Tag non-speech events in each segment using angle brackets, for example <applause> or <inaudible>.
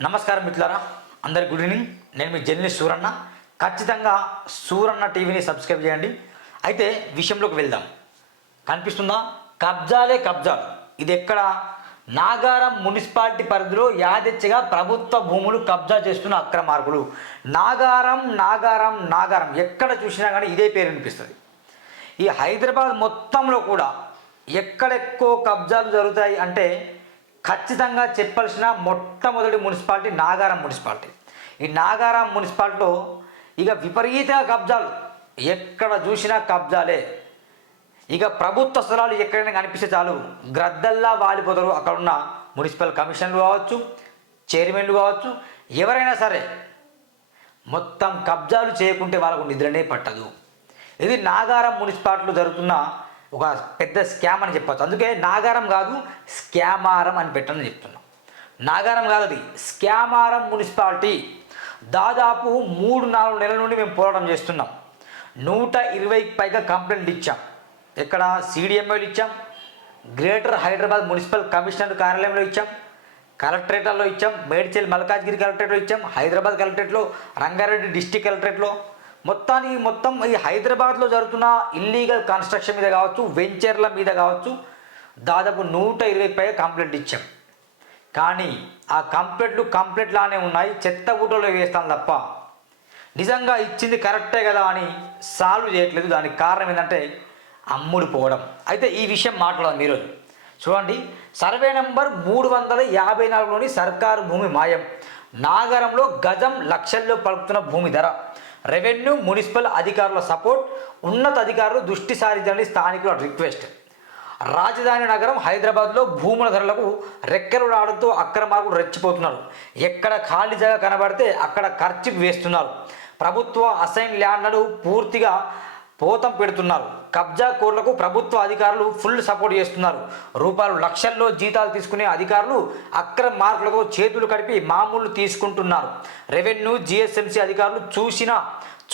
నమస్కారం మిత్రులారా అందరి గుడ్ ఈవినింగ్. నేను మీ జర్నలిస్ట్ సూరన్న. ఖచ్చితంగా సూరన్న టీవీని సబ్స్క్రైబ్ చేయండి. అయితే విషయంలోకి వెళ్దాం. కనిపిస్తుందా? కబ్జాలే కబ్జాలు. ఇది ఎక్కడ? నాగారం మున్సిపాలిటీ పరిధిలో యాదెచ్చగా ప్రభుత్వ భూములు కబ్జా చేస్తున్న అక్రమార్కులు. నాగారం నాగారం నాగారం. ఎక్కడ చూసినా కానీ ఇదే పేరు వినిపిస్తుంది. ఈ హైదరాబాద్ మొత్తంలో కూడా ఎక్కడెక్కువ కబ్జాలు జరుగుతాయి అంటే ఖచ్చితంగా చెప్పాల్సిన మొట్టమొదటి మున్సిపాలిటీ నాగారం మున్సిపాలిటీ. ఈ నాగారం మున్సిపాలిటీలో ఇక విపరీత కబ్జాలు. ఎక్కడ చూసినా కబ్జాలే. ఇక ప్రభుత్వ స్థలాలు ఎక్కడైనా కనిపిస్తే చాలు. గ్రద్దల్లా వాలిపోతారు. అక్కడ ఉన్న మున్సిపల్ కమిషన్లు కావచ్చు చైర్మన్లు కావచ్చు ఎవరైనా సరే మొత్తం కబ్జాలు చేయకుంటే వాళ్ళకు నిద్రనే పట్టదు. ఇది నాగారం మున్సిపాలిటీలో జరుగుతున్న ఒక పెద్ద స్కామ్ అని చెప్పచ్చు. అందుకే నాగారం కాదు స్కామారం అని పెట్టని చెప్తున్నాం. నాగారం కాదు అది. స్కామారం మున్సిపాలిటీ. దాదాపు మూడు నాలుగు నెలల నుండి మేము పోరాటం చేస్తున్నాం. నూట ఇరవైకి పైగా కంప్లైంట్లు ఇచ్చాం. ఇక్కడ సిడిఎంఓలు ఇచ్చాం గ్రేటర్ హైదరాబాద్ మున్సిపల్ కమిషనర్ కార్యాలయంలో ఇచ్చాం కలెక్టరేట్లలో ఇచ్చాం మేడ్చల్ మల్కాజ్గిరి కలెక్టరేట్లో ఇచ్చాం హైదరాబాద్ కలెక్టరేట్లో రంగారెడ్డి డిస్టిక్ కలెక్టరేట్లో మొత్తానికి మొత్తం ఈ హైదరాబాద్లో జరుగుతున్న ఇల్లీగల్ కన్స్ట్రక్షన్ మీద కావచ్చు వెంచర్ల మీద కావచ్చు దాదాపు నూట ఇరవై పైగా కంప్లైంట్ ఇచ్చాం. కానీ ఆ కంప్లైంట్లు కంప్లైంట్ లానే ఉన్నాయి చెత్త గుట్టలో వేస్తాను తప్ప. నిజంగా ఇచ్చింది కరెక్టే కదా అని సాల్వ్ చేయట్లేదు. దానికి కారణం ఏంటంటే అమ్ముడు పోవడం. అయితే ఈ విషయం మాట్లాడదాం మీరు చూడండి సర్వే నెంబర్ మూడు వందల యాభై నాలుగులోని సర్కారు భూమి మాయం. నాగరంలో గజం లక్షల్లో పలుకుతున్న భూమి ధర. రెవెన్యూ మున్సిపల్ అధికారుల సపోర్ట్ ఉన్నత అధికారులు దృష్టి సారించాలని స్థానికుల రిక్వెస్ట్. రాజధాని నగరం హైదరాబాద్లో భూముల ధరలకు రెక్కలు రావడంతో అక్రమార్కులు రెచ్చిపోతున్నారు. ఎక్కడ ఖాళీ జాగా కనబడితే అక్కడ ఖర్చు వేస్తున్నారు. ప్రభుత్వ అసైన్ ల్యాండ్లను పూర్తిగా పోతం పెడుతున్నారు. కబ్జా కోర్లకు ప్రభుత్వ అధికారులు ఫుల్ సపోర్ట్ చేస్తున్నారు. రూపాయలు లక్షల్లో జీతాలు తీసుకునే అధికారులు అక్రమ మార్కులతో చేతులు కడిపి మామూలు తీసుకుంటున్నారు. రెవెన్యూ జిఎస్ఎంసీ అధికారులు చూసినా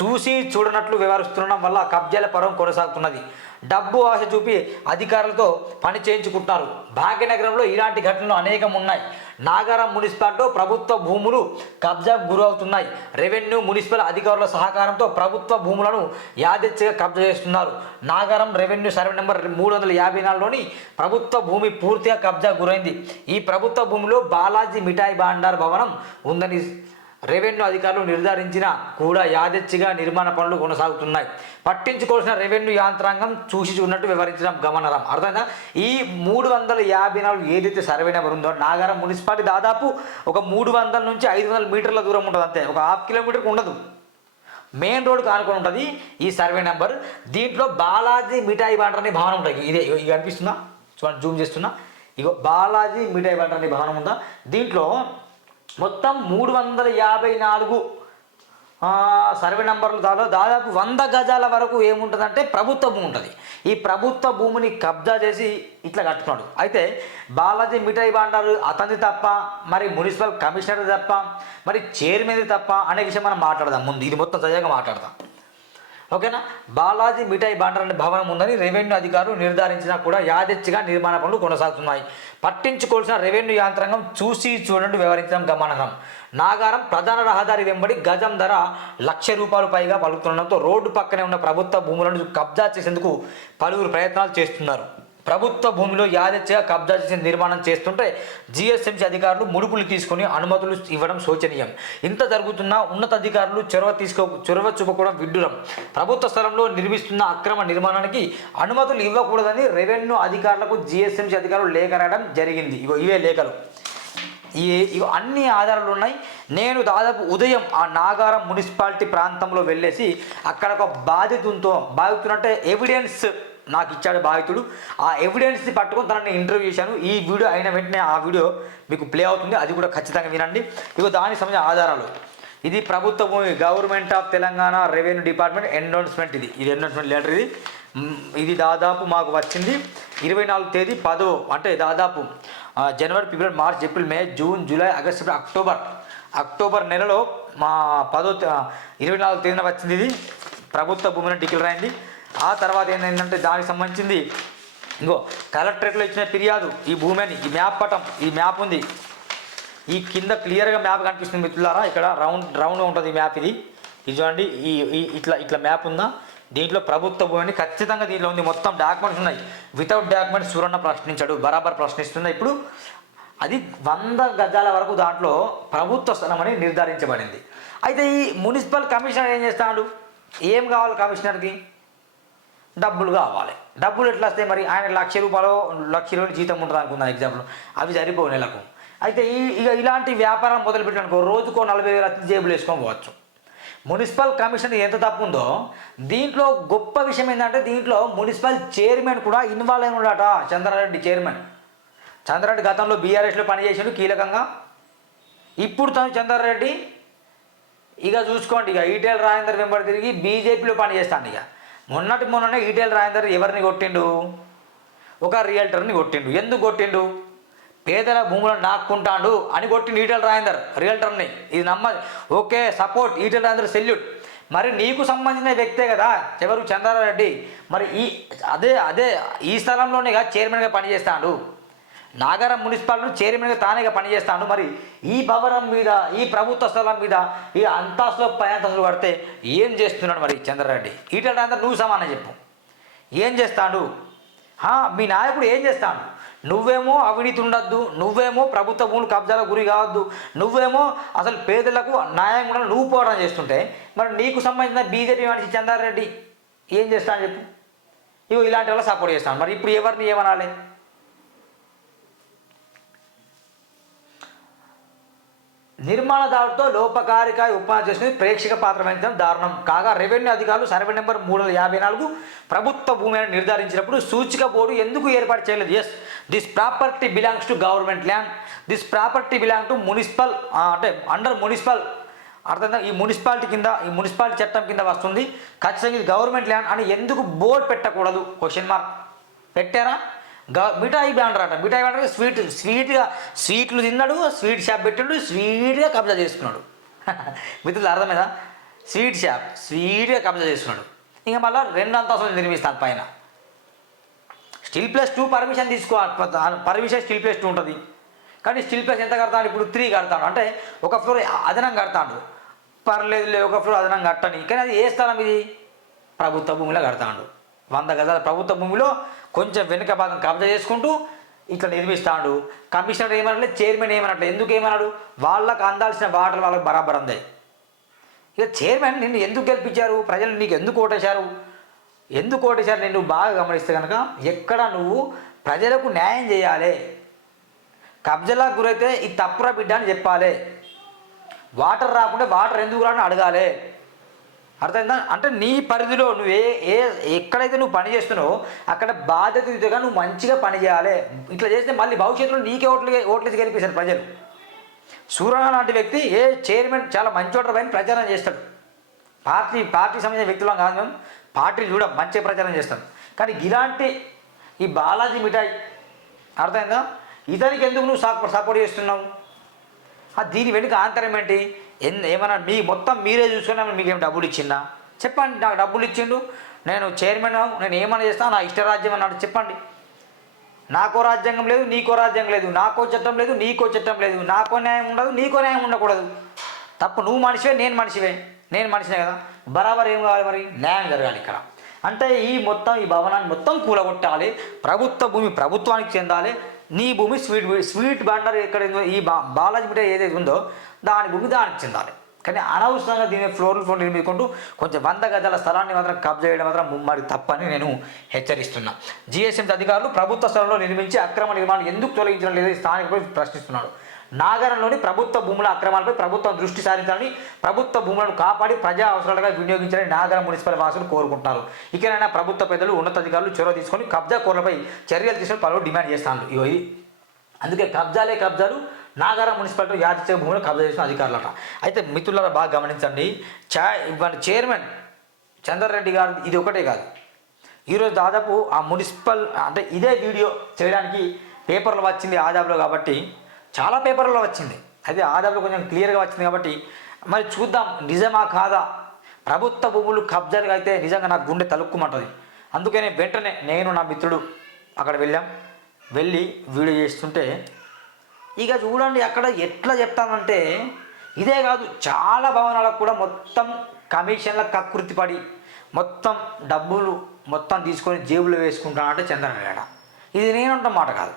చూసి చూడనట్లు వ్యవహరిస్తుండడం వల్ల కబ్జాల పరం కొనసాగుతున్నది. డబ్బు ఆశ చూపి అధికారులతో పని చేయించుకుంటున్నారు. భాగ్యనగరంలో ఇలాంటి ఘటనలు అనేకం ఉన్నాయి. నాగారం మున్సిపాలిటీలో ప్రభుత్వ భూములు కబ్జాకు గురవుతున్నాయి. రెవెన్యూ మున్సిపల్ అధికారుల సహకారంతో ప్రభుత్వ భూములను యాదెచ్చగా కబ్జా చేస్తున్నారు. నాగారం రెవెన్యూ సర్వే నెంబర్ మూడు వందల యాభై నాలుగులోని ప్రభుత్వ భూమి పూర్తిగా కబ్జా గురైంది. ఈ ప్రభుత్వ భూమిలో బాలాజీ మిఠాయి భాండార్ భవనం ఉందని రెవెన్యూ అధికారులు నిర్ధారించిన కూడా యాదెచ్చిగా నిర్మాణ పనులు కొనసాగుతున్నాయి. పట్టించుకోవాల్సిన రెవెన్యూ యాంత్రాంగం చూసి చూడనట్టు వివరించడం గమనరం అర్థమైందా? ఈ మూడు వందల యాభై నాలుగు ఏదైతే సర్వే నెంబర్ ఉందో నాగారం మున్సిపాలిటీ దాదాపు ఒక మూడు వందల నుంచి ఐదు వందల మీటర్ల దూరం ఉంటుంది అంతే. ఒక హాఫ్ కిలోమీటర్కి ఉండదు. మెయిన్ రోడ్ కానుకొని ఉంటుంది ఈ సర్వే నెంబర్. దీంట్లో బాలాజీ మిఠాయి బాండర్ అనే భవనం ఉంటుంది ఇదే ఇగో ఇది కనిపిస్తుందా? చూడండి జూమ్ చేస్తున్నా. ఇగో బాలాజీ మిఠాయి బాండర్ అనే భవనం ఉందా? దీంట్లో మొత్తం మూడు వందల యాభై నాలుగు సర్వే నంబర్లు దాదాపు దాదాపు వంద గజాల వరకు ఏముంటుందంటే ప్రభుత్వ భూమి ఉంటుంది. ఈ ప్రభుత్వ భూమిని కబ్జా చేసి ఇట్లా కట్టుకున్నాడు. అయితే బాలాజీ మిఠాయి బాండారు అతనిది తప్ప మరి మున్సిపల్ కమిషనర్ తప్ప మరి చైర్మన్ది తప్ప అనే విషయం మనం మాట్లాడదాం ముందు. ఇది మొత్తం సరిగా మాట్లాడదాం. ఓకేనా? బాలాజీ మిఠాయి బాండర్ అనే భవనం ఉందని రెవెన్యూ అధికారులు నిర్ధారించినా కూడా యాదెచ్చిగా నిర్మాణ పనులు కొనసాగుతున్నాయి. పట్టించుకోవాల్సిన రెవెన్యూ యంత్రాంగం చూసి చూడండి వివరించడం గమనార్హం. నాగారం ప్రధాన రహదారి వెంబడి గజం ధర లక్ష రూపాయలు పైగా పలుకుతుండడంతో రోడ్డు పక్కనే ఉన్న ప్రభుత్వ భూములను కబ్జా చేసేందుకు పలువురు ప్రయత్నాలు చేస్తున్నారు. ప్రభుత్వ భూమిలో యాదెచ్చగా కబ్జా చేసి నిర్మాణం చేస్తుంటే జిఎస్ఎంసీ అధికారులు ముడుపులు తీసుకుని అనుమతులు ఇవ్వడం శోచనీయం. ఇంత జరుగుతున్నా ఉన్నత అధికారులు చొరవ తీసుకో చొరవ చూపకూడదు విడ్డూరం. ప్రభుత్వ స్థలంలో నిర్మిస్తున్న అక్రమ నిర్మాణానికి అనుమతులు ఇవ్వకూడదని రెవెన్యూ అధికారులకు జిఎస్ఎంసీ అధికారులు లేఖ రాయడం జరిగింది. ఇగో ఇవే లేఖలు. ఈ అన్ని ఆధారాలు ఉన్నాయి. నేను దాదాపు ఉదయం ఆ నాగారం మున్సిపాలిటీ ప్రాంతంలో వెళ్ళేసి అక్కడ ఒక బాధితులతో బాధితుడు అంటే ఎవిడెన్స్ నాకు ఇచ్చాడు బాధితుడు. ఆ ఎవిడెన్స్ని పట్టుకొని తనని ఇంటర్వ్యూ చేశాను. ఈ వీడియో అయిన వెంటనే ఆ వీడియో మీకు ప్లే అవుతుంది. అది కూడా ఖచ్చితంగా వినండి. ఇక దానికి సంబంధించిన ఆధారాలు. ఇది ప్రభుత్వ భూమి government of Telangana revenue department endowment ఇది. ఇది ఎండోన్స్మెంట్ లెటర్ ఇది. ఇది దాదాపు మాకు వచ్చింది. ఇరవై నాలుగు తేదీ పదో అంటే దాదాపు జనవరి ఫిబ్రవరి March April May June July August October October నెలలో మా పదో ఇరవై నాలుగు తేదీన వచ్చింది ఇది. ప్రభుత్వ భూమిని డిక్లేర్ అయింది. ఆ తర్వాత ఏంటంటే దానికి సంబంధించింది ఇంకో కలెక్టరేట్లో ఇచ్చిన ఫిర్యాదు ఈ భూమి అని ఈ మ్యాప్ పటం ఈ మ్యాప్ ఉంది. ఈ కింద క్లియర్గా మ్యాప్ కనిపిస్తుంది మిత్రులారా ఇక్కడ రౌండ్ రౌండ్ ఉంటుంది ఈ మ్యాప్ ఇది. ఇది చూడండి ఈ ఇట్లా ఇట్లా మ్యాప్ ఉందా? దీంట్లో ప్రభుత్వ భూమిని ఖచ్చితంగా దీంట్లో ఉంది. మొత్తం డాక్యుమెంట్స్ ఉన్నాయి. వితౌట్ డాక్యుమెంట్స్ సూరన్న ప్రశ్నించాడు బరాబర్ ప్రశ్నిస్తున్నా ఇప్పుడు అది వంద గజాల వరకు దాంట్లో ప్రభుత్వ స్థలం అని నిర్ధారించబడింది. అయితే ఈ మున్సిపల్ కమిషనర్ ఏం చేస్తాడు? ఏం కావాలి కమిషనర్కి? డబ్బులు కావాలి. డబ్బులు ఎట్లా వస్తాయి మరి? ఆయన లక్ష రూపాయలు లక్ష రూపాయలు జీతం ఉంటుంది అనుకుందాం ఎగ్జాంపుల్ అవి సరిపోవు నెలకు. అయితే ఈ ఇక ఇలాంటి వ్యాపారం మొదలుపెట్టానుకో రోజుకో నలభై వేల జేబులు వేసుకొని పోవచ్చు. మున్సిపల్ కమిషన్ ఎంత తప్పు ఉందో దీంట్లో గొప్ప విషయం ఏంటంటే దీంట్లో మున్సిపల్ చైర్మన్ కూడా ఇన్వాల్వ్ అయిన ఉన్నాడట చంద్రారెడ్డి చైర్మన్. చంద్రారెడ్డి గతంలో బీఆర్ఎస్లో పనిచేసాడు కీలకంగా. ఇప్పుడు తను చంద్రారెడ్డి. ఇక చూసుకోండి ఇక ఈటెల్ రాజేందర్ వెంబడి తిరిగి బీజేపీలో పనిచేస్తాను ఇక. మొన్నటి మొన్ననే ఈటెల్ రాజేందర్ ఎవరిని కొట్టిండు? ఒక రియల్టర్ని కొట్టిండు. ఎందుకు కొట్టిండు? పేదల భూములను నాక్కుంటాడు అని కొట్టిండు ఈటెల్ రాజేందర్ రియల్టర్ని. ఇది నమ్మ okay support Etela Rajender salute. మరి నీకు సంబంధించిన వ్యక్తే కదా ఎవరు చంద్రారెడ్డి. మరి ఈ అదే అదే ఈ స్థలంలోనే చైర్మన్గా పనిచేస్తాడు. నాగరం మున్సిపాలిటీ చైర్మన్గా తానేగా పనిచేస్తాను. మరి ఈ భవనం మీద ఈ ప్రభుత్వ స్థలం మీద ఈ అంతస్తులో పై అంతస్తులు పడితే ఏం చేస్తున్నాడు మరి చంద్రారెడ్డి? ఈటల అంతా నువ్వు సమానం చెప్పు. ఏం చేస్తాడు? మీ నాయకుడు ఏం చేస్తాడు? నువ్వేమో అవినీతి ఉండద్దు నువ్వేమో ప్రభుత్వ భూములు కబ్జాలకు గురి కావద్దు నువ్వేమో అసలు పేదలకు న్యాయం కూడా నువ్వు పోవడం చేస్తుంటే మరి నీకు సంబంధించిన బీజేపీ మనిషి చంద్రారెడ్డి ఏం చేస్తాను చెప్పు. ఇగో ఇలాంటి వాళ్ళ సపోర్ట్ చేస్తాను మరి ఇప్పుడు ఎవరిని ఏమనాలి? నిర్మాణదారుతో లోపకారికాయ ఉపాధి చేసింది ప్రేక్షక పాత్ర వహించడం దారుణం. కాగా రెవెన్యూ అధికారులు సర్వే నెంబర్ మూడు వందల యాభై నాలుగు ప్రభుత్వ భూమిని నిర్ధారించినప్పుడు సూచిక బోర్డు ఎందుకు ఏర్పాటు చేయలేదు? Yes this property belongs to government land this property belong to municipal అంటే అండర్ మున్సిపల్ అర్థం ఈ మున్సిపాలిటీ కింద ఈ మున్సిపాలిటీ చట్టం కింద వస్తుంది. ఖచ్చితంగా ఇది గవర్నమెంట్ ల్యాండ్ అని ఎందుకు బోర్డు పెట్టకూడదు? క్వశ్చన్ మార్క్ పెట్టారా? మిఠాయి బ్యాండర్ అంట. మిఠాయి బ్యాండర్ స్వీట్ స్వీట్గా స్వీట్లు తిన్నాడు స్వీట్ షాప్ పెట్టాడు స్వీట్గా కబ్జా చేసుకున్నాడు. <laughs> మిత్రులు అర్థమైందా? స్వీట్ షాప్ స్వీట్గా కబ్జా చేసుకున్నాడు. ఇంకా మళ్ళీ రెండు అంతస్తులు నిర్మిస్తాను పైన. స్టిల్ ప్లస్ టూ పర్మిషన్ తీసుకో పర్మిషన్ స్టీల్ ప్లస్ టూ ఉంటుంది. కానీ స్టిల్ ప్లస్ ఎంత కడతాడు? ఇప్పుడు త్రీ కడతాడు. అంటే ఒక ఫ్లోర్ అదనం కడతాడు. పర్లేదులే ఒక ఫ్లోర్ అదనం కట్టని. కానీ అది ఏ స్థలం ఇది? ప్రభుత్వ భూమిలో కడతాడు. వంద గజాల ప్రభుత్వ భూమిలో కొంచెం వెనుక భాగం కబ్జా చేసుకుంటూ ఇట్లా నిర్మిస్తాడు. కమిషనర్ ఏమనట్లే చైర్మన్ ఏమనట్లే ఎందుకు ఏమన్నాడు వాళ్ళకు అందాల్సిన వాటర్ వాళ్ళకి బరాబర్ అందాయి. ఇక చైర్మన్ నిన్ను ఎందుకు గెలిపించారు? ప్రజలు నీకు ఎందుకు ఓటేశారు? ఎందుకు ఓటేశారు? నేను బాగా గమనిస్తే కనుక ఎక్కడ నువ్వు ప్రజలకు న్యాయం చేయాలి? కబ్జలకు గురైతే ఇది తప్పురా బిడ్డ అని చెప్పాలి. వాటర్ రాకుంటే వాటర్ ఎందుకు రాని అడగాలి? అర్థమైందా? అంటే నీ పరిధిలో నువ్వు ఏ ఏ ఎక్కడైతే నువ్వు పని చేస్తున్నావో అక్కడ బాధ్యతగా నువ్వు మంచిగా పని చేయాలి. ఇట్లా చేస్తే మళ్ళీ భవిష్యత్తులో నీకే ఓట్లు ఓట్లు గెలిపిస్తారు ప్రజలు. సూరణ లాంటి వ్యక్తి ఏ చైర్మన్ చాలా మంచి ఓటర్ పైన ప్రచారం చేస్తాడు. పార్టీ పార్టీ సంబంధించిన వ్యక్తులం కాదు మేము. పార్టీ కూడా మంచి ప్రచారం చేస్తాం. కానీ ఇలాంటి ఈ బాలాజీ మిఠాయి అర్థమైందా? ఇతనికి ఎందుకు నువ్వు సపోర్ట్ చేస్తున్నావు? దీని వెనుక ఆంతరం ఏంటి? ఎన్ని ఏమన్నా మీ మొత్తం మీరే చూసుకున్నా ఏం డబ్బులు ఇచ్చిందా చెప్పండి నాకు డబ్బులు ఇచ్చిండు. నేను చైర్మన్ నేను ఏమైనా చేస్తాను నా ఇష్టరాజ్యం అన్నాడు. చెప్పండి. నాకో రాజ్యాంగం లేదు నీకో రాజ్యాంగం లేదు. నాకో చట్టం లేదు నీకో చట్టం లేదు. నాకో న్యాయం ఉండదు నీకో న్యాయం ఉండకూడదు. తప్పు నువ్వు మనిషివే నేను మనిషివే. నేను మనిషినే కదా. బరాబర్ ఏం కావాలి మరి? న్యాయం జరగాలి ఇక్కడ. అంటే ఈ మొత్తం ఈ భవనాన్ని మొత్తం కూలగొట్టాలి. ప్రభుత్వ భూమి ప్రభుత్వానికి చెందాలి. నీ భూమి స్వీట్ స్వీట్ బండర్ ఎక్కడ ఈ బా బాలాజీ మిఠాయి ఏదైతే ఉందో దాని భూమి దానికి చెందాలి. కానీ అనవసరంగా దీని ఫ్లోర్లు ఫ్లోర్ నిర్మించుకుంటూ కొంచెం వంద గజాల స్థలాన్ని మాత్రం కబ్జా చేయడం మాత్రం ముమ్మడి తప్పని నేను హెచ్చరిస్తున్నా. జిఎస్ఎంసీ అధికారులు ప్రభుత్వ స్థలంలో నిర్మించి అక్రమ నిర్మాణం ఎందుకు తొలగించడం లేదని స్థానికులు ప్రశ్నిస్తున్నాడు నాగరంలోని ప్రభుత్వ భూముల అక్రమాలపై ప్రభుత్వం దృష్టి సారించాలని ప్రభుత్వ భూములను కాపాడి ప్రజా అవసరాలుగా వినియోగించాలని నాగరం మున్సిపల్ వాసులు కోరుకుంటున్నారు. ఇకనైనా ప్రభుత్వ పెద్దలు ఉన్నతాధికారులు చొరవ తీసుకొని కబ్జా కోర్లపై చర్యలు తీసుకొని పలువురు డిమాండ్ చేస్తాను ఇవి అందుకే కబ్జాలే కబ్జాలు నాగారం మున్సిపాలిటీ యాదృచ్ఛిక భూములు కబ్జా చేసిన అధికారులట. అయితే మిత్రులారా బాగా గమనించండి. చా చైర్మన్ చంద్రరెడ్డి గారు ఇది ఒకటే కాదు. ఈరోజు దాదాపు ఆ మున్సిపల్ అంటే ఇదే వీడియో చేయడానికి పేపర్లో వచ్చింది ఆదాపులో కాబట్టి చాలా పేపర్లో వచ్చింది. అయితే ఆదాబ్లో కొంచెం క్లియర్గా వచ్చింది కాబట్టి మరి చూద్దాం నిజమా కాదా? ప్రభుత్వ భూములు కబ్జాలు అయితే నిజంగా నాకు గుండె తలుక్కుమంటుంది. అందుకనే వెంటనే నేను నా మిత్రుడు అక్కడ వెళ్ళాం. వెళ్ళి వీడియో చేస్తుంటే ఇక చూడండి అక్కడ ఎట్లా చెప్తానంటే ఇదే కాదు చాలా భవనాలకు కూడా మొత్తం కమిషన్ల కకృతి పడి మొత్తం డబ్బులు మొత్తం తీసుకొని జేబులో వేసుకుంటానంటే చంద్రగాడ ఇది నేను మాట కాదు.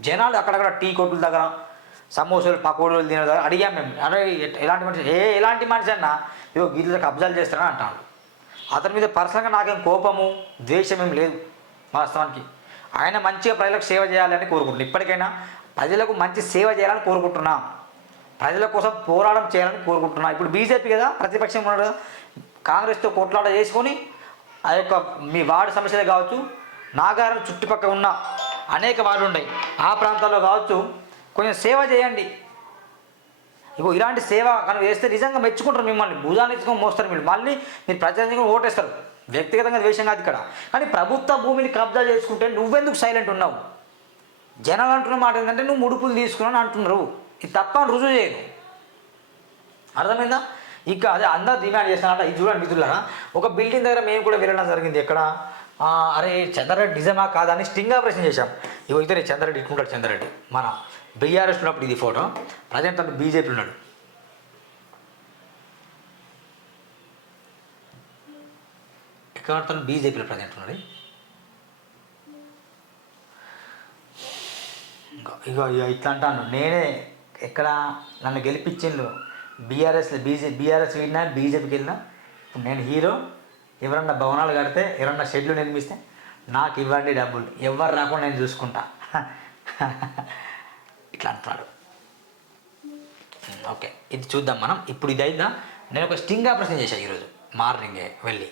జనాలు అక్కడక్కడ టీ కొట్టుల దగ్గర సమోసాలు పకోడీలు తినే దగ్గర అడిగాం మేము. అరే ఎలాంటి మనిషి? ఏ ఎలాంటి మనిషి అన్నా? ఇదో గిట్ల కబ్జాలు చేస్తారని అంటాడు. అతని మీద పర్సనల్గా నాకేం కోపము ద్వేషం ఏం లేదు వాస్తవానికి. ఆయన మంచిగా ప్రజలకు సేవ చేయాలని కోరుకుంటున్నాను ఇప్పటికైనా ప్రజలకు మంచి సేవ చేయాలని కోరుకుంటున్నా. ప్రజల కోసం పోరాటం చేయాలని కోరుకుంటున్నా. ఇప్పుడు బీజేపీ కదా ప్రతిపక్షం ఉన్నాడు కదా కాంగ్రెస్తో కొట్లాట చేసుకొని ఆ యొక్క మీ వార్డు సమస్యలే కావచ్చు నాగారం చుట్టుపక్కల ఉన్న అనేక వార్డులు ఉన్నాయి. ఆ ప్రాంతాల్లో కావచ్చు కొంచెం సేవ చేయండి. ఇగో ఇలాంటి సేవ కనుక వేస్తే నిజంగా మెచ్చుకుంటారు మిమ్మల్ని. భుజాన్ని మోస్తారు మీరు. మళ్ళీ మీరు ప్రజానికి ఓటేస్తారు. వ్యక్తిగతంగా ద్వేషం కాదు ఇక్కడ. కానీ ప్రభుత్వ భూమిని కబ్జా చేసుకుంటే నువ్వెందుకు సైలెంట్ ఉన్నావు? జనాలు అంటున్న మాట ఏంటంటే నువ్వు ముడుపులు తీసుకున్నావు అంటున్నారు. ఇది తప్ప రుజువు చేయను అర్థమైందా? ఇంకా అదే అందరూ డిమాండ్ చేస్తానంట ఇది చూడండి మిత్రులరా. ఒక బిల్డింగ్ దగ్గర మేము కూడా వెళ్ళడం జరిగింది ఎక్కడ? అరే చంద్రరెడ్డి నిజమా కాదని స్టింగ్ ఆపరేషన్ చేశాం. ఇగో ఇతనే చంద్రరెడ్డి ఇట్లుంటాడు చంద్రరెడ్డి. మన బీఆర్ఎస్ ఉన్నప్పుడు ఇది ఫోటో ప్రజెంట్ తను బీజేపీ ఉన్నాడు. ఎక్కడ తను బీజేపీలో ప్రజెంట్ ఉన్నాడు. ఇగో ఇగో ఇగో ఇట్లా అంటాను. నేనే ఎక్కడ నన్ను గెలిపించిండు బీఆర్ఎస్ బీజే బీఆర్ఎస్ వెళ్ళినా బీజేపీకి వెళ్ళినా? ఇప్పుడు నేను హీరో ఎవరన్నా భవనాలు కడితే ఎవరన్నా షెడ్లు నిర్మిస్తే నాకు ఇవ్వండి డబ్బులు. ఎవరు రాకుండా నేను చూసుకుంటా. <laughs> ఇట్లా అంటున్నాడు. ఓకే. ఇది చూద్దాం మనం. ఇప్పుడు ఇది అయిందా? నేను ఒక స్టింగ్ ఆపరేషన్ చేశాను ఈరోజు మార్నింగే వెళ్ళి.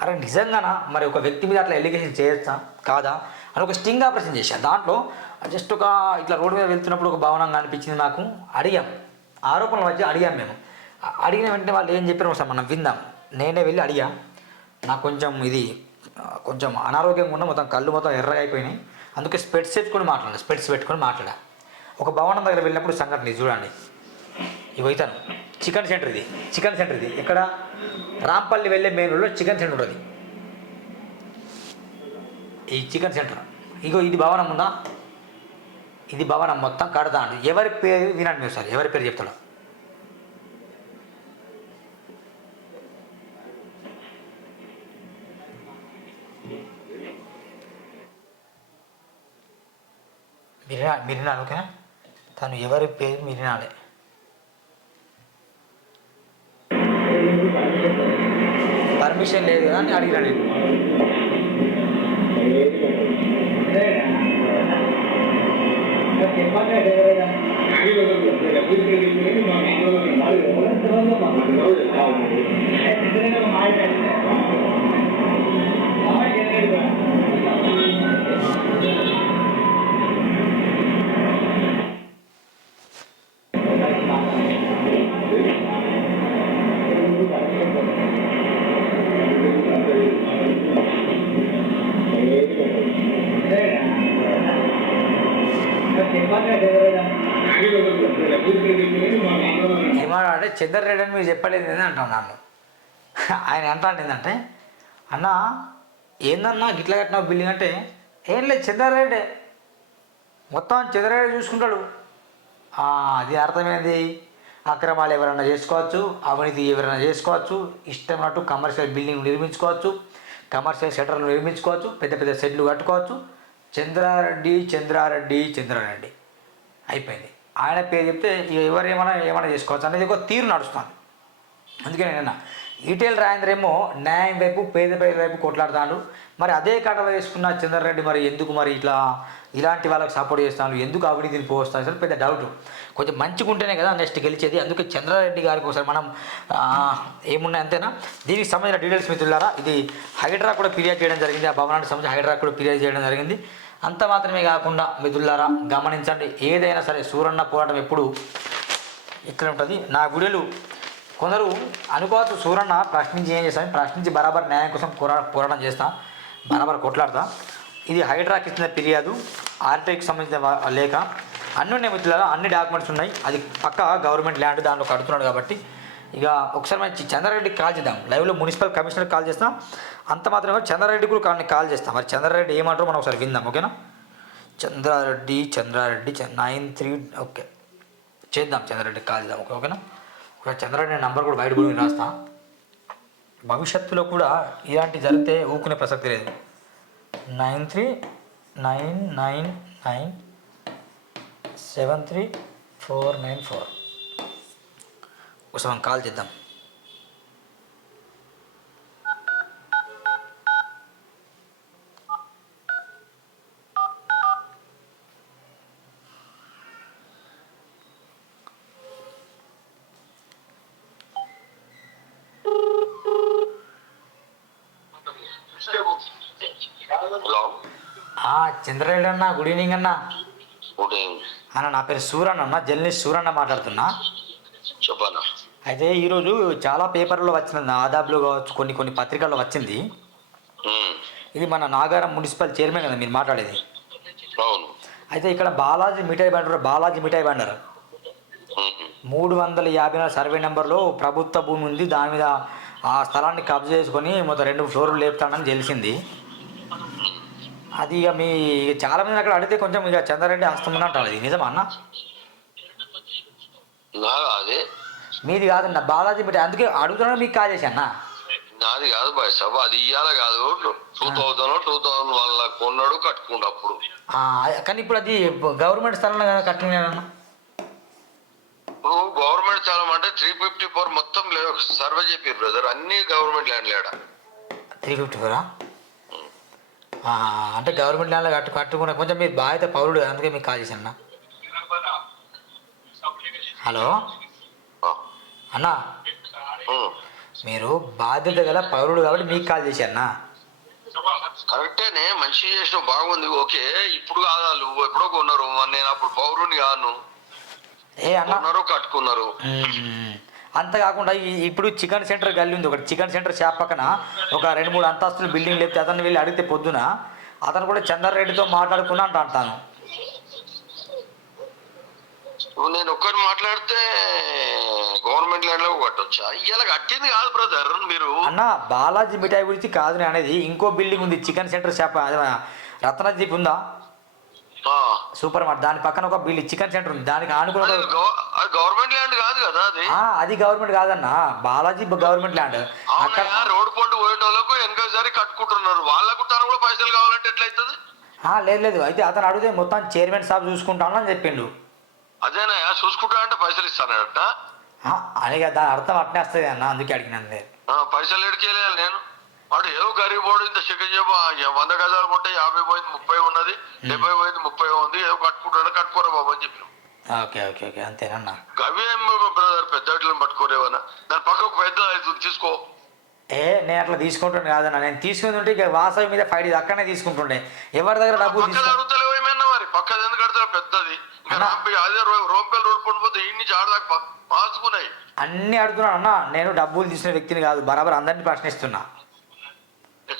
అరే నిజంగానా? మరి ఒక వ్యక్తి మీద అట్లా ఎలిగేషన్ చేయొచ్చా? కాదా? అని ఒక స్టింగ్ ఆపరేషన్ చేశాను దాంట్లో జస్ట్ ఒక ఇట్లా రోడ్డు మీద వెళ్తున్నప్పుడు ఒక భవనం అనిపించింది నాకు. అడిగాం. ఆరోపణల మధ్య అడిగాం మేము. అడిగిన వెంటనే వాళ్ళు ఏం చెప్పారు ఒకసారి మనం విందాం. నేనే వెళ్ళి అడిగా. నాకు కొంచెం ఇది కొంచెం అనారోగ్యంగా ఉన్న మొత్తం కళ్ళు మొత్తం ఎర్రగా అయిపోయినాయి. అందుకే స్పెట్స్ పెట్టుకొని మాట్లాడాలి స్పెట్స్ పెట్టుకొని మాట్లాడా. ఒక భవనం దగ్గర వెళ్ళినప్పుడు సంఘటన చూడండి. ఇవైతాను అవుతాను చికెన్ సెంటర్ ఇది. చికెన్ సెంటర్ ఇది. ఇక్కడ రాంపల్లి వెళ్ళే మెయిన్ రోడ్లో చికెన్ సెంటర్ ఉంటుంది ఈ చికెన్ సెంటర్. ఇగో ఇది భవనం ఉందా? ఇది భవనం మొత్తం కడతా అండి. ఎవరి పేరు వినండి మేము సార్ ఎవరి పేరు చెప్తాడు. మీరు మీరు ఓకేనా? తను ఎవరి పేరు మీరు వినాలి పర్మిషన్ లేదు కదా అని అడిగినా నేను ఏమన్నా అని మీరు చెప్పలేదు అని అంటాను నన్ను <laughs> ఆయన ఎంత ఏంటంటే అన్న ఏందన్నా గిట్ల కట్టిన బిల్డింగ్ అంటే? ఏం లేదు చంద్రరెడ్డి. మొత్తం చంద్రరెడ్డి చూసుకుంటాడు. అది అర్థమైంది. అక్రమాలు ఎవరైనా చేసుకోవచ్చు అవినీతి ఎవరైనా చేసుకోవచ్చు ఇష్టమైనట్టు కమర్షియల్ బిల్డింగ్ నిర్మించుకోవచ్చు కమర్షియల్ షటర్లు నిర్మించుకోవచ్చు పెద్ద పెద్ద షెడ్లు కట్టుకోవచ్చు. చంద్రారెడ్డి చంద్రారెడ్డి చంద్రారెడ్డి. అయిపోయింది. ఆయన పేరు చెప్తే ఇక ఎవరు ఏమైనా ఏమైనా చేసుకోవచ్చు అనేది ఒక తీరు నడుస్తుంది. అందుకే నేను ఈటెల్ రాజేంద్ర న్యాయం వైపు పేద ప్రజల వైపు కొట్లాడుతాడు మరి అదే కట వేసుకున్న చంద్రరెడ్డి మరి ఎందుకు మరి ఇట్లా ఇలాంటి వాళ్ళకి సపోర్ట్ చేస్తాను ఎందుకు అవినీతిని పోస్తాను సార్ పెద్ద డౌట్ కొంచెం మంచిగా ఉంటేనే కదా నెక్స్ట్ గెలిచేది. అందుకే చంద్రారెడ్డి గారికి ఒకసారి మనం ఏమున్నాయి అంతేనా? దీనికి సంబంధించిన డీటెయిల్స్ మిత్రులారా ఇది హైడ్రా కూడా ఫిర్యాదు చేయడం జరిగింది. ఆ భవనానికి సంబంధించి హైడ్రా కూడా ఫిర్యాదు చేయడం జరిగింది. అంత మాత్రమే కాకుండా మిత్రులారా గమనించండి. ఏదైనా సరే సూరన్న పోరాటం ఎప్పుడు ఇక్కడ ఉంటుంది? నా వీడియోలు కొందరు అనుకోవచ్చు సూరన్న ప్రశ్నించి ఏం చేస్తాను ప్రశ్నించి బరాబర్ న్యాయం కోసం పోరా పోరాటం చేస్తా. బరాబర్ కొట్లాడతా. ఇది హైడ్రాకి ఇచ్చిన ఫిర్యాదు. ఆర్టీఐకి సంబంధించిన లేఖ. అన్ని ఉన్నాయి అన్ని డాక్యుమెంట్స్ ఉన్నాయి. అది పక్క గవర్నమెంట్ ల్యాండ్ దాంట్లో కడుతున్నాడు కాబట్టి. ఇక ఒకసారి మంచి చంద్రారెడ్డికి కాల్ చేద్దాం. లైవ్లో మున్సిపల్ కమిషనర్కి కాల్ చేస్తాం. అంత మాత్రమే చంద్రారెడ్డి కూడా కాల్ కాల్ చేస్తాం. మరి చంద్రారెడ్డి ఏమంటారో మనం ఒకసారి విందాం ఓకేనా? Chandra Reddy Chandra Reddy nine three okay. చేద్దాం చంద్రరెడ్డి కాల్ చేద్దాం ఓకే ఓకేనా? ఒక చంద్రరెడ్డి నంబర్ కూడా బయట కూడా రాస్తా. భవిష్యత్తులో కూడా ఇలాంటి జరిగితే ఊకునే ప్రసక్తి లేదు. Nine three nine nine nine seven three four nine four. ఒకసారి కాల్ చేద్దాం హలో ఆ, చంద్రరెడ్డి అన్న గుడ్ ఈవినింగ్ అన్న. గుడ్ ఈవినింగ్ అన్న నా పేరు సూరన్ అన్న జర్నలిస్ట్ సూరన్న మాట్లాడుతున్నా. చెప్పన్నా అయితే ఈరోజు చాలా పేపర్లో వచ్చింది ఆదాబ్లో కావచ్చు కొన్ని కొన్ని పత్రికల్లో వచ్చింది. ఇది మన నాగారం మున్సిపల్ చైర్మన్ కదా మీరు మాట్లాడేది? అయితే ఇక్కడ బాలాజీ మిఠాయి బండర్ బాలాజీ మిఠాయి బండర్. మూడు వందల యాభై నాలుగు సర్వే నెంబర్లో ప్రభుత్వ భూమి ఉంది దాని మీద ఆ స్థలాన్ని కబ్జా చేసుకొని మొత్తం రెండు ఫ్లోర్లు లేపుతానని తెలిసింది. అది ఇక మీ చాలా మంది అక్కడ అడిగితే కొంచెం ఇక చంద్రారెడ్డి హస్తం అంటారు. అది నిజమా అన్న? నాది అదే? మీది కాదన్న బాలాజీ మిఠాయి అందుకే అడుగుతున్నాను మీకు కాల్ చేసి అన్న. నాది కాదు బాయ్ సభ. అది ఇయ్యాల కాదు టూ థౌజండ్ టూ థౌజండ్ వాళ్ళ కొన్నాడు కట్టుకుండు అప్పుడు. కానీ ఇప్పుడు అది గవర్నమెంట్ స్థలంలో కట్టిన ఇప్పుడు గవర్నమెంట్ స్థలం అంటే త్రీ ఫిఫ్టీ ఫోర్ మొత్తం సర్వే చెప్పారు బ్రదర్. అన్ని గవర్నమెంట్ ల్యాండ్ లేడ త్రీ ఫిఫ్టీ ఫోరా? అంటే గవర్నమెంట్ ల్యాండ్లో కట్టు కట్టుకున్న కొంచెం మీరు బాధ్యత పౌరుడు అందుకే మీకు కాల్ చేశాను అన్న హలో అన్నా. మీరు బాధ్యత గల పౌరుడు కాబట్టి మీకు కాల్ చేశాను కరెక్టేనే మంచి చేసిన బాగుంది ఓకే. ఇప్పుడు కాదు వాళ్ళు ఎప్పుడో కొన్నారు నేను అప్పుడు పౌరుని కాను. ఏ అన్న? కొన్నారు కట్టుకున్నారు. మ్మ్. అంత కాకుండా ఈ- ఇప్పుడు చికెన్ సెంటర్ గల్లీ ఉంది ఒకటి. చికెన్ సెంటర్ షాప్ పక్కన ఒక రెండు మూడు అంతస్తులు బిల్డింగ్ లేపితే అతను వెళ్ళి అడిగితే పొద్దున అతను కూడా చంద్రారెడ్డితో మాట్లాడుకున్నా అంట అంటాను. నేను ఒక్కటి మాట్లాడితే గవర్నమెంట్ ల్యాండ్లో కట్టొచ్చా ఇవాళ కట్టింది కాదు బ్రదర్ మీరు. అన్న బాలాజీ మిఠాయి గురించి కాదు అనేది. ఇంకో బిల్డింగ్ ఉంది చికెన్ సెంటర్ షాప్ అదే రత్నదీప్ ఉందా? Super mart. దాని పక్కన ఒక బిల్డింగ్ చికెన్ సెంటర్ ఉంది. దానికి ఆనుకుని అది ఒక- గవ- అది గవర్నమెంట్ ల్యాండ్ కాదు కదా అది? అది గవర్నమెంట్ కాదన్న. Balaji government land. రోడ్ పండు పోయేటోళ్ళకు వెనకసారి కట్టుకుంటున్నారు. వాళ్ళకు తను కూడా పైసలు కావాలంటే ఎట్లయితుంది? ఆ, లేదు లేదు. అయితే అతను అడిగితే మొత్తం చైర్మన్ సాబ్ చూసుకుంటాను అని చెప్పిండు. అదేనయ్యా చూసుకుంటా అంటే పైసలు ఇస్తానట అని కదా దాని అర్థం అట్నే వస్తుంది అన్న అందుకే అడిగినాను నేను. పైసలు ఎడికెళ్ళాలి నేను? వాడు ఏదో వాడు ఇంత చికెన్ చెప్ప వంద గజాలు కొంటే యాభై పోయింది ముప్పై ఉన్నది డెబ్బై పోయింది ముప్పై ఉంది ఏదో కట్టుకుంటాడు కట్టుకోరా బాబు అని చెప్పిన. ఓకే ఓకే ఓకే అంతేనన్నా. ఏం బ్రదర్ పెద్ద వాటిని పట్టుకోరేవన్నా దాని పక్కకు పెద్ద అవుతుంది తీసుకో. ఏ నేను అట్లా తీసుకుంటుండే కాదన్న. నేను తీసుకుని ఉంటే ఇక వాసవి మీద ఫైవ్ అక్కడనే తీసుకుంటుండే. ఎవరి దగ్గర డబ్బులు పక్కది తీసుకో అడుగుతలేవు ఏమైనా మరి? పక్కది ఎందుకు కడతారు పెద్దది. అదే రోంపల్ రోడ్ పడిపోతే ఈ నుంచి ఆడదాకా పాసుకున్నాయి. అన్నీ అడుగుతున్నాను అన్న. నేను డబ్బులు తీసుకునే వ్యక్తిని కాదు బరాబర్ అందరినీ ప్రశ్నిస్తున్నా.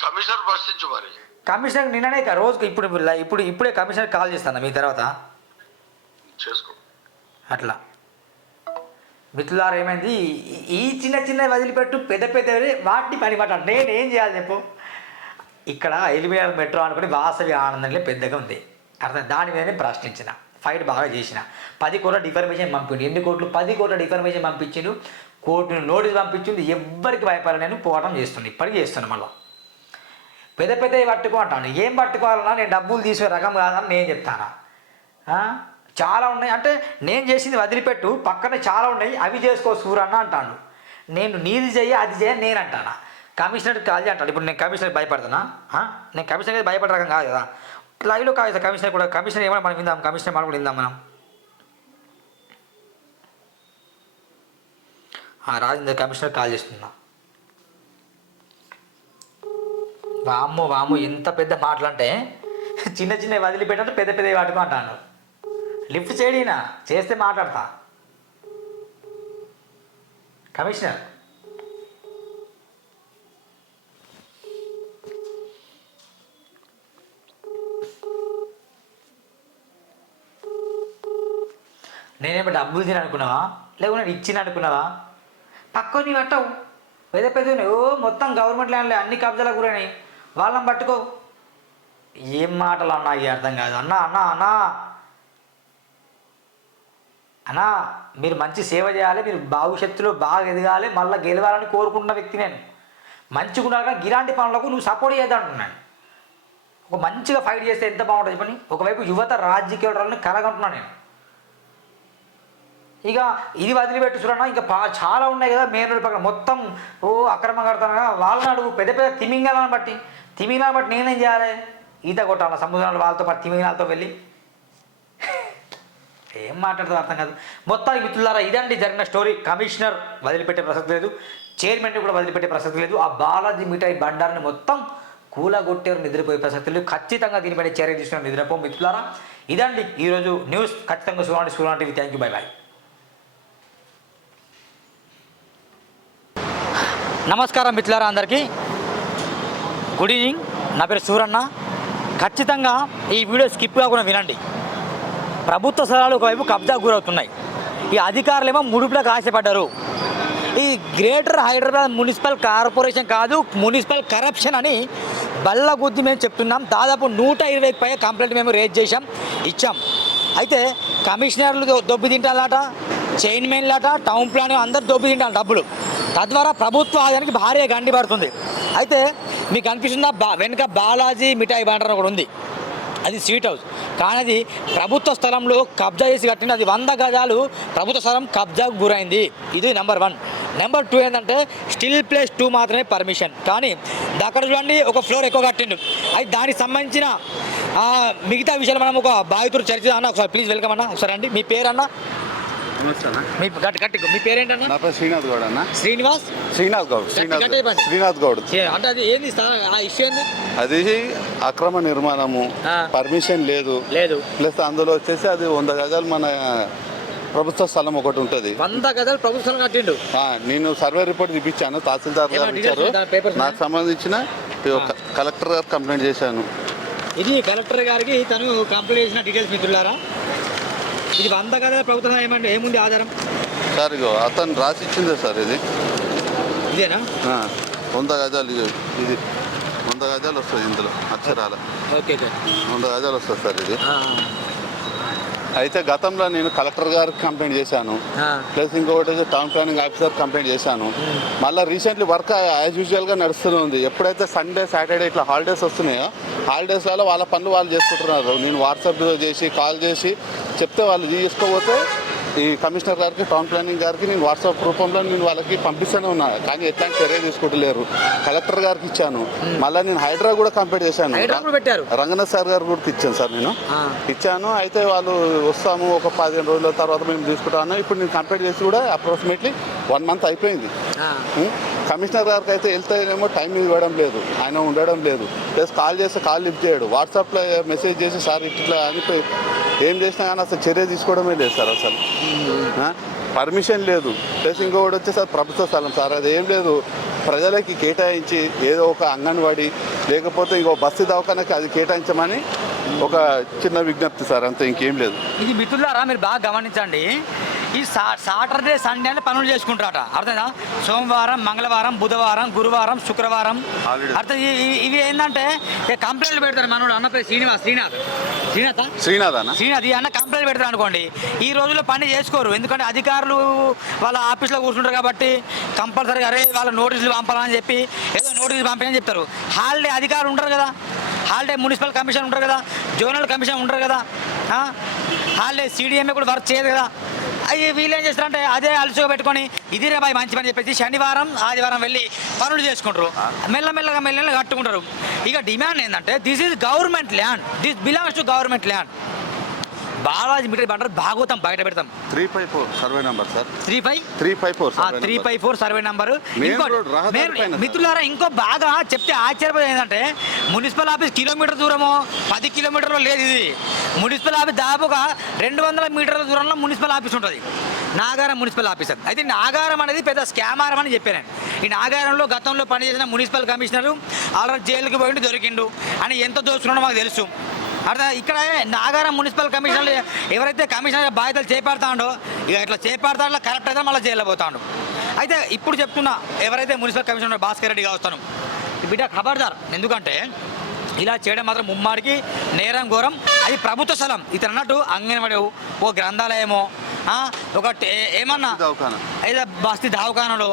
కమిషనర్ ప్రశ్నించు మరి. కమిషనర్ నిన్ననే రోజుకి ఇప్పుడు ఇప్పుడు ఇప్పుడే కమిషనర్ కాల్ చేస్తాను మీ తర్వాత? చేసుకో. అట్లా. మిత్రులారు ఏమైంది? ఈ- చిన్న చిన్న వదిలిపెట్టు పెద్ద పెద్ద వాటిని పని నేను ఏం చేయాలి చెప్పు? ఇక్కడ ఎలిమినార్ మెట్రో అనుకుని వాసవి ఆనందంలో పెద్దగా ఉంది. అర్థం దాని మీదనే ప్రశ్నించిన. ఫైట్ బాగా చేసిన. పది కోట్ల డిఫర్మేషన్ పంపిండు. ఎన్ని కోట్లు? పది కోట్ల డిఫర్మేషన్ పంపించిండు. కోర్టును నోటీస్ పంపించింది ఎవ్వరికి భయపడలే నేను పోవటం చేస్తుంది. ఇప్పటికీ చేస్తున్నాను మళ్ళీ. పెద్ద పెద్దవి పట్టుకో అంటాను ఏం పట్టుకోవాలన్నా నేను డబ్బులు తీసుకునే రకం కాదని నేను చెప్తాను. చాలా ఉన్నాయి. అంటే నేను చేసింది వదిలిపెట్టు. పక్కన చాలా ఉన్నాయి. అవి చేసుకో సూరన్న అంటాను నేను నీది చెయ్యి అది చేయ నేను అంటానా? కమిషనర్కి కాల్ అంటాడు. ఇప్పుడు నేను కమిషనర్కి భయపడతానా? నేను కమిషనర్కి భయపడే రకం కాదు కదా. లైవ్లో కాదు కమిషనర్ కూడా. కమిషనర్ ఏమైనా మనం విందాం. కమిషనర్ మాట కూడా విందాం మనం. రాజేంద్ర కమిషనర్ కాల్ చేస్తున్నాం. వామ్మో వామ్మో ఎంత పెద్ద మాటలు అంటే చిన్న చిన్న వదిలిపెట్టంటే పెద్ద పెద్ద పట్టుకో అంటాను లిఫ్ట్ చేయడినా చేస్తే మాట్లాడతా. కమిషనర్. నేనేమో డబ్బులు తిని అనుకున్నావా లేకుండా నేను ఇచ్చిన అనుకున్నావా? పక్కని నీ పట్టవు. పెద్ద పెద్ద ఓ మొత్తం గవర్నమెంట్ ల్యాండ్లే అన్ని కబ్జాలకు గురైనాయి. వాళ్ళని పట్టుకో. ఏం మాటలు అన్నా ఇది అర్థం కాదు. అన్నా అన్నా అన్నా. అన్నా మీరు మంచి సేవ చేయాలి మీరు భవిష్యత్తులో బాగా ఎదగాలి మళ్ళీ గెలవాలని కోరుకుంటున్న వ్యక్తి నేను. మంచిగా ఉండాలి ఇలాంటి పనులకు నువ్వు సపోర్ట్ చేద్దామంటున్నాను ఒక మంచిగా ఫైట్ చేస్తే ఎంత బాగుంటుంది చెప్పని ఒకవైపు యువత రాజకీయాలను కలగంటున్నాను నేను. ఇక ఇది వదిలిపెట్టు చూడన్నా ఇంకా పా చాలా ఉన్నాయి కదా మెయిన్ రోడ్ పక్కన. మొత్తం ఓ అక్రమ కడతాను వాళ్ళ వాళ్ళని అడుగు. పెద్ద పెద్ద తిమింగలను బట్టి. తిమింగలం బట్టి నేనేం చేయాలి? ఈత కొట్టాలి? సముద్రాలు వాళ్ళతో పాటు తిమింగలాలతో వెళ్ళి? ఏం మాట్లాడుతుందో అర్థం కాదు. మొత్తానికి మిత్రులారా ఇదండి జరిగిన స్టోరీ. కమిషనర్ వదిలిపెట్టే ప్రసక్తి లేదు. చైర్మన్ కూడా వదిలిపెట్టే ప్రసక్తి లేదు. ఆ బాలాజీ మిఠాయి బండార్ని మొత్తం కూలగొట్టారు నిద్రపోయే ప్రసక్తి లేదు. ఖచ్చితంగా దీనిపైన చర్య తీసుకున్న నిద్రపో మిత్రులారా. ఇదండి ఈరోజు న్యూస్. ఖచ్చితంగా చూడండి. చూడండి TV. Thank you bye. Bye నమస్కారం మిత్రులారా అందరికీ. Good evening. నా పేరు సూరన్న ఖచ్చితంగా ఈ వీడియో స్కిప్ కాకుండా వినండి. ప్రభుత్వ స్థలాలు ఒకవైపు కబ్జా గురవుతున్నాయి. ఈ అధికారులేమో ముడుపులకు ఆశపడ్డారు. ఈ గ్రేటర్ హైదరాబాద్ మున్సిపల్ కార్పొరేషన్ కాదు మున్సిపల్ కరప్షన్ అని బల్ల గుద్ది మేము చెప్తున్నాం. దాదాపు నూట ఇరవైకి పైగా కంప్లైంట్ మేము రేజ్ చేశాం ఇచ్చాం. అయితే కమిషనర్లు దొ- దొబ్బి తింటాలట చైర్మన్లట టౌన్ ప్లాన్ అందరు దొబ్బి తింటారు డబ్బులు. తద్వారా ప్రభుత్వ ఆదాయానికి భారీగా గండి పడుతుంది అయితే మీకు అనిపిస్తుందా? బా వెనుక బాలాజీ మిఠాయి బండర్ ఒకటి ఉంది. అది స్వీట్ హౌస్. కానీ అది ప్రభుత్వ స్థలంలో కబ్జా చేసి కట్టింది. అది వంద గజాలు ప్రభుత్వ స్థలం కబ్జాకు గురైంది. ఇది నెంబర్ వన్ నెంబర్ టూ ఏంటంటే స్టిల్ ప్లేస్ టూ మాత్రమే పర్మిషన్ కానీ అక్కడ చూడండి ఒక ఫ్లోర్ ఎక్కువ కట్టిండు. అది దానికి సంబంధించిన మిగతా విషయాలు మనం ఒక బాధితుడు చర్చ అన్న ఒకసారి ప్లీజ్ వెల్కమ్ అన్న. ఒకసారి అండి మీ పేరు అన్న. మీ గట్టి గట్టి మీ పేరేంటన్నా? నా పేరు శ్రీనాథ్ గౌడ్ అన్న. శ్రీనివాస్? శ్రీనాథ్ గౌడ్ శ్రీనాథ్ గౌడ్. అంటే అది ఏంది స్థలం? ఆ ఇష్యూ ఏంది? అది అక్రమ నిర్మాణము. పర్మిషన్ లేదు. లేదు. ప్లస్ అందులో వచ్చేసి అది వంద గజాలు మన ప్రభుత్వ స్థలం ఒకటి ఉంటుంది. వంద గజాలు ప్రభుత్వం కట్టిండు. నేను సర్వే రిపోర్ట్ ఇప్పించాను తహసీల్దార్ గారు ఇచ్చారు. నాకు సంబంధించిన ఒక కలెక్టర్ గారు కంప్లైంట్ చేశాను. ఇది కలెక్టర్ గారికి తను కంప్లైంట్ చేసిన డీటెయిల్స్ మిత్రులారా? ఇది వంద గజాల ప్రభుత్వం ఏమంటే ఏముంది ఆధారం? సార్ ఇగో అతను రాసి ఇచ్చిందే సార్ ఇది. ఇదేనా? వంద గజాలు ఇది ఇది. వంద గజాలు వస్తుంది ఇందులో అక్షరాల. ఓకే వంద గజాలు వస్తుంది సార్ ఇది. అయితే గతంలో నేను కలెక్టర్ గారికి కంప్లైంట్ చేశాను. ప్లస్ ఇంకొకటి టౌన్ ప్లానింగ్ ఆఫీసర్ కంప్లైంట్ చేశాను. మళ్ళీ రీసెంట్లీ వర్క్ యాజ్ యూజువల్గా నడుస్తూనే ఉంది ఎప్పుడైతే సండే సాటర్డే ఇట్లా హాలిడేస్ వస్తున్నాయో హాలిడేస్లలో వాళ్ళ పనులు వాళ్ళు చేసుకుంటున్నారు. నేను వాట్సాప్ చేసి కాల్ చేసి చెప్తే వాళ్ళు చేసుకోకపోతే ఈ కమిషనర్ గారికి టౌన్ ప్లానింగ్ గారికి నేను వాట్సాప్ రూపంలో నేను వాళ్ళకి పంపిస్తూనే ఉన్నా. కానీ ఎట్లాంటి చర్య తీసుకుంటలేరు. కలెక్టర్ గారికి ఇచ్చాను. మళ్ళీ నేను హైడ్రా కూడా కంప్లీట్ చేశాను. రంగనాథ్ సార్ గారు కూడా ఇచ్చాను సార్ నేను. ఇచ్చాను. అయితే వాళ్ళు వస్తాము ఒక పదిహేను రోజుల తర్వాత మేము తీసుకుంటాను ఇప్పుడు నేను కంప్లీట్ చేసి కూడా అప్రాక్సిమేట్లీ వన్ మంత్ అయిపోయింది? కమిషనర్ గారికి అయితే వెళ్తేనేమో టైం ఇవ్వడం లేదు. ఆయన ఉండడం లేదు. ప్లస్ కాల్ చేస్తే కాల్ లిఫ్ట్ చేయడు. వాట్సాప్లో మెసేజ్ చేసి సార్ ఇట్లా అనిపోయి ఏం చేసినా కానీ అసలు చర్య తీసుకోవడమే లేదు సార్ అసలు? పర్మిషన్ లేదు. ప్లస్ ఇంకొకటి వచ్చి సార్ ప్రభుత్వ స్థలం సార్ అది ఏం లేదు. ప్రజలకి కేటాయించి ఏదో ఒక అంగన్వాడీ లేకపోతే ఇంకో బస్సు దవాఖానకి అది కేటాయించమని ఒక చిన్న విజ్ఞప్తి సార్. అంతే ఇంకేం లేదు. ఇది మిత్రులారా మీరు బాగా గమనించండి. ఈ సాటర్డే సండే అంటే పనులు చేసుకుంటారట. అర్థమైనా సోమవారం మంగళవారం బుధవారం గురువారం శుక్రవారం. అర్థం ఇవి ఏంటంటే కంప్లైంట్లు పెడతారు మనోడు అన్న పేరు శ్రీనివాస్ శ్రీనాథ్. శ్రీనాథ్? శ్రీనాథ్ అన్న శ్రీనాథ్ ఈ అన్న కంప్లైంట్ పెడతారు అనుకోండి. ఈ రోజుల్లో పని చేసుకోరు. ఎందుకంటే అధికారులు వాళ్ళ ఆఫీస్లో కూర్చుంటారు కాబట్టి కంపల్సరీగా అరే వాళ్ళ నోటీసులు పంపాలని చెప్పి ఏదో నోటీసులు పంపాలని చెప్తారు. హాలిడే అధికారులు ఉంటారు కదా. హాలిడే మున్సిపల్ కమిషన్ ఉంటారు కదా. జోనల్ కమిషన్ ఉంటారు కదా? హాలిడే సీడీఎంఏ కూడా వర్క్ చేయదు కదా. అవి వీళ్ళు ఏం చేస్తారంటే అదే అలసుగా పెట్టుకొని ఇది రే బాయ్ మంచి పని చెప్పేసి శనివారం ఆదివారం వెళ్ళి పనులు చేసుకుంటారు. మెల్లమెల్లగా మెల్లమెల్లగా కట్టుకుంటారు. ఇక డిమాండ్ ఏంటంటే this is government land this belongs to government land Balaji మిఠాయి బంటారు భాగవతం బయట పెడతాం. Three five four survey number sir. Three five three five four three five four survey number. మిత్రులారా ఇంకో బాగా చెప్తే ఆశ్చర్యపోయేది ఏంటంటే మున్సిపల్ ఆఫీస్ కిలోమీటర్ దూరమో పది కిలోమీటర్లో లేదు ఇది. మున్సిపల్ ఆఫీస్ దాదాపుగా రెండు వందల మీటర్ల దూరంలో మున్సిపల్ ఆఫీస్ ఉంటుంది. నాగారం మున్సిపల్ ఆఫీసర్ అయితే నాగారం అనేది పెద్ద స్కామారం అని చెప్పాను ఈ నాగారంలో గతంలో పనిచేసిన మున్సిపల్ కమిషనరు ఆల్రెడీ జైలుకి పోయిండు దొరికిండు అని ఎంత దోచుకున్నాడో మాకు తెలుసు. అర్థం ఇక్కడ నాగారం మున్సిపల్ కమిషనర్ ఎవరైతే కమిషనర్ బాధ్యతలు చేపడతాడో ఇక ఇట్లా చేపడతాడో కరెక్ట్ అయితే మళ్ళీ జైల్లో అయితే ఇప్పుడు చెప్తున్నా ఎవరైతే మున్సిపల్ కమిషనర్ భాస్కర్ రెడ్డి వస్తాను బిడ్డ ఖబర్దార్. ఎందుకంటే ఇలా చేయడం మాత్రం ముమ్మాడికి నేరం ఘోరం. అది ప్రభుత్వ స్థలం. ఇతను అన్నట్టు అంగన్వాడి ఓ గ్రంథాలయమో ఒక ఏమన్నా. అయితే బస్తీ దవాఖానలో.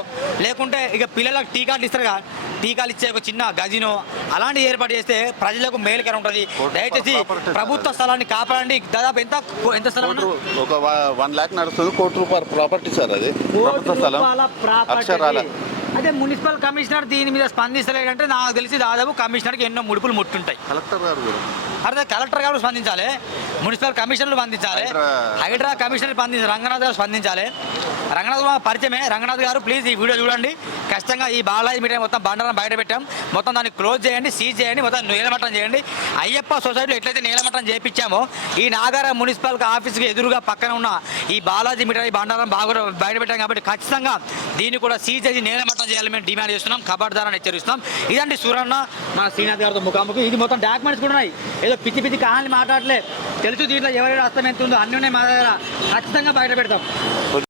లేకుంటే ఇక పిల్లలకు టీకాలు ఇస్తారుగా టీకాలు ఇచ్చే ఒక చిన్న గజినో అలాంటివి ఏర్పాటు చేస్తే ప్రజలకు మేలుకరం ఉంటుంది. దయచేసి ప్రభుత్వ. స్థలాన్ని కాపాడండి. దాదాపు ఎంత ఎంత స్థలం ఒక వన్ ల్యాక్ నడుస్తుంది. కోటి రూపాయల ప్రాపర్టీ సార్ అది. ప్రభుత్వ స్థలం. అక్షరాల. అదే మున్సిపల్ కమిషనర్ దీని మీద స్పందిస్తలేడంటే నాకు తెలిసి దాదాపు కమిషనర్కి ఎన్నో ముడుపులు ముట్టుంటాయి. కలెక్టర్ గారు కూడా. అదే కలెక్టర్ గారు స్పందించాలి మున్సిపల్ కమిషనర్లు స్పందించాలి హైడ్రా- కమిషనర్ స్పందించాలి రంగనాథ్ గారు స్పందించాలి. రంగనాథ్ గారు పరిచయమే. రంగనాథ్ గారు ప్లీజ్ ఈ వీడియో చూడండి. ఖచ్చితంగా ఈ బాలాజీ మీడియా మొత్తం బండారం బయట పెట్టాం. మొత్తం దాన్ని క్లోజ్ చేయండి సీజ్ చేయండి మొత్తం నీలమట్టం చేయండి. అయ్యప్ప సొసైటీలో ఎట్లయితే నీలమట్టం చేయించామో ఈ నాగార మున్సిపల్ ఆఫీస్కి ఎదురుగా పక్కన ఉన్న ఈ బాలాజీ మీడియా ఈ బండారం బాగా బయట పెట్టాం కాబట్టి ఖచ్చితంగా దీన్ని కూడా సీజ్ చేసి నీలమట్టం చేయాలని మేము డిమాండ్ చేస్తున్నాం కబార్దారాన్ని హెచ్చరిస్తున్నాం. ఇదండి సూరన్న మన శ్రీనాథ్ గారితో ముఖాముఖి. ఇది మొత్తం డాక్యుమెంట్స్ కూడా ఉన్నాయి. ఏదో పిచ్చి పిచ్చి కహాని మాట్లాడలే. తెలుసు దీంట్లో ఎవరెవరు అస్తం ఎంత ఉందో అన్నీ ఉన్నాయి మా దగ్గర. ఖచ్చితంగా బయట పెడతాం.